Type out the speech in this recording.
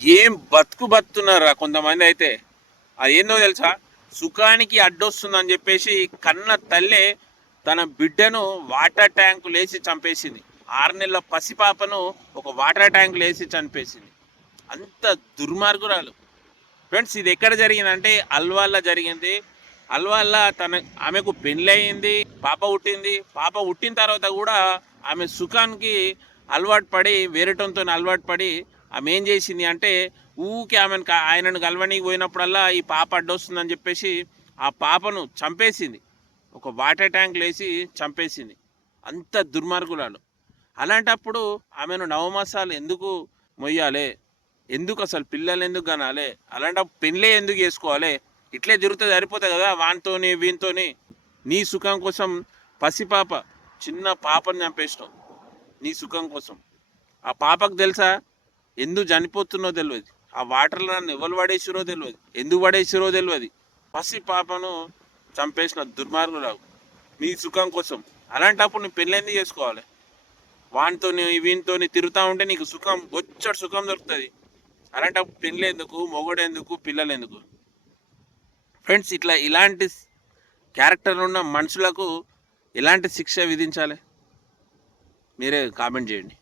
ఏం బతుకు బతుకుతున్నారా కొంతమంది అయితే. అదేందో తెలుసా, సుఖానికి అడ్డొస్తుందని చెప్పేసి కన్న తల్లే తన బిడ్డను వాటర్ ట్యాంకులు వేసి చంపేసింది. 6 నెలల పసిపాపను ఒక వాటర్ ట్యాంకులు వేసి చంపేసింది. అంత దుర్మార్గురాలు. ఫ్రెండ్స్, ఇది ఎక్కడ జరిగిందంటే అల్వాల్లో జరిగింది. అల్వాల్లో ఆమెకు పెళ్ళి అయింది, పాప పుట్టింది. పాప పుట్టిన తర్వాత కూడా ఆమె సుఖానికి అలవాటు పడి, వేరేటంతో అలవాటు పడి ఆమె ఏం చేసింది అంటే ఊకే ఆయనను కలవనీకి పోయినప్పుడల్లా ఈ పాప అడ్డొస్తుందని చెప్పేసి ఆ పాపను చంపేసింది. ఒక వాటర్ ట్యాంక్ వేసి చంపేసింది. అంత దుర్మార్గురాలు. అలాంటప్పుడు ఆమెను నవమాసాలు ఎందుకు మొయ్యాలి? ఎందుకు అసలు పిల్లలు ఎందుకు కనాలి? అలాంటప్పుడు పెళ్ళే ఎందుకు చేసుకోవాలి? ఇట్లే తిరుగుతే సరిపోతుంది కదా వానితోని వీనితోని. నీ సుఖం కోసం పసిపాప, చిన్న పాపను చంపేసినావు నీ సుఖం కోసం. ఆ పాపకు తెలుసా ఎందుకు చనిపోతున్నో తెలియదు, ఆ వాటర్లో నన్ను ఎవరు పడేసిరో తెలియదు, ఎందుకు పడేసిరో తెలియదు. పసి పాపను చంపేసిన దుర్మార్గురావు నీ సుఖం కోసం. అలాంటప్పుడు నువ్వు పెళ్ళి ఎందుకు చేసుకోవాలి? వానితో వీనితో తిరుగుతూ ఉంటే నీకు సుఖం, బొచ్చడు సుఖం దొరుకుతుంది. అలాంటప్పుడు పెళ్ళి ఎందుకు, మొగుడు ఎందుకు, పిల్లలు ఎందుకు? ఫ్రెండ్స్, ఇలాంటి క్యారెక్టర్ ఉన్న మనుషులకు ఎలాంటి శిక్ష విధించాలి? మీరే కామెంట్ చేయండి.